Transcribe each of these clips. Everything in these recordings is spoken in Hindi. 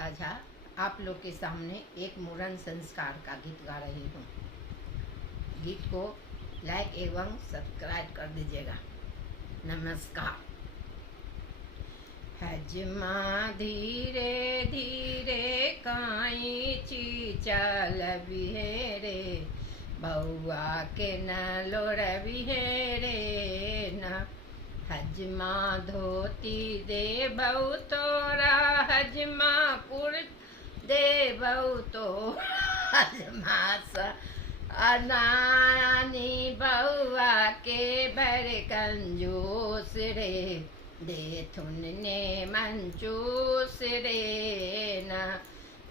ममता झा आप लोग के सामने एक मुरन संस्कार का गीत गा रही हूँ। गीत को लाइक एवं सब्सक्राइब कर दीजिएगा। नमस्कार। हजमा धीरे धीरे काई चल बिहेरे, बउआ के न लोड़ बिहेरे न। हजमा धोती दे बऊ तोरा, हजमा कुर्त दे बऊ तो, हजमा अनानी बउआ के बर कंजूस रे, दे थुन ने मंचूस रे न।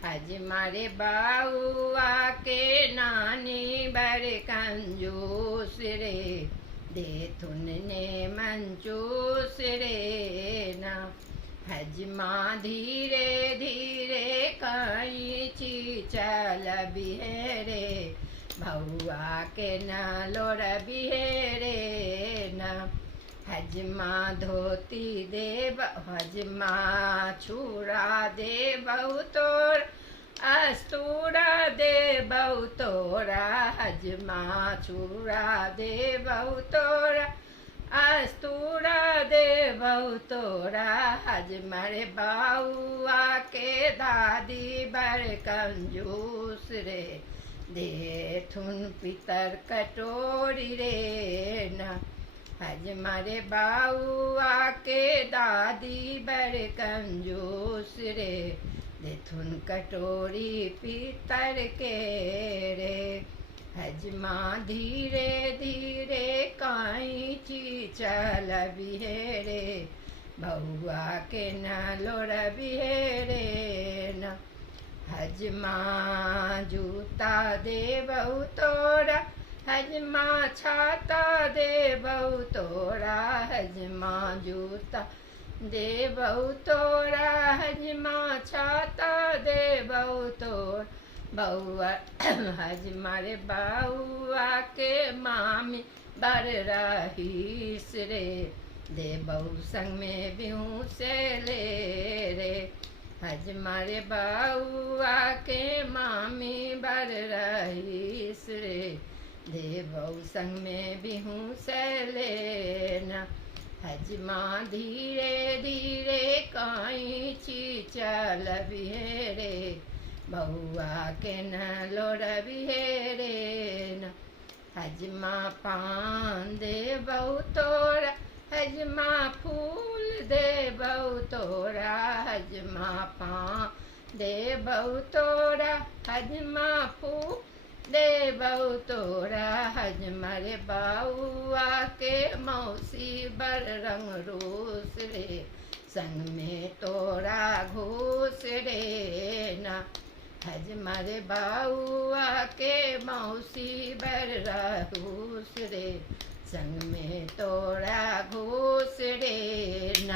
हजमारे बउआ के नानी बर कंजूस रे, दे थुन ने मंचूस रे न। हजमा धीरे धीरे कैंची चल बिहेरे, बउआ के न लोड़ बिहेरे न। हजमा धोती दे हजमा छुरा दे बऊ तोर, अस्तूरा दे बऊ तोरा, हजमा छुरा दे बऊ तोरा, अस्तूरा दे बऊ तोरा। हजमारे बउआ के दादी बर कंजूस रे, दे थुन पितर कटोरी रे न। हजमारे बउआ के दादी बर कंजूस रे, दे थुन कटोरी पीतर के रे। हजमा धीरे धीरे कैंची चल बिहेरे, बउआ के न लोड़ बिहेरे न। हजमा जूता दे बऊ तोरा, हजमा छाता दे बऊ तोरा, हजमा जूता दे बऊ तोरा, हजमा छाता दे बऊ तोर। बउआ हजमारे बउआ के मामी बर रहीस रे, दे बऊ संग में बिहू से ले रे। हजमारे बउआ के मामी बर रहीस रे, दे बऊ संग में बिहू से लेना। हजमा धीरे धीरे कैंची चल बिहेरे, बउआ के न लोड़ बिहेरे न। हजमा पान दे बऊ तोरा, हजमा फूल दे बऊ तोरा, हजमा पान दे बऊ तोरा, हजमा फूल दे बऊ तोरा। हजमारे बउआ के मौसी बर रंग रूस रे, संग में तोरा घूस रे न। हजमारे बउआ के मौसी बर रूस रे, संग में तोरा घूस रे न।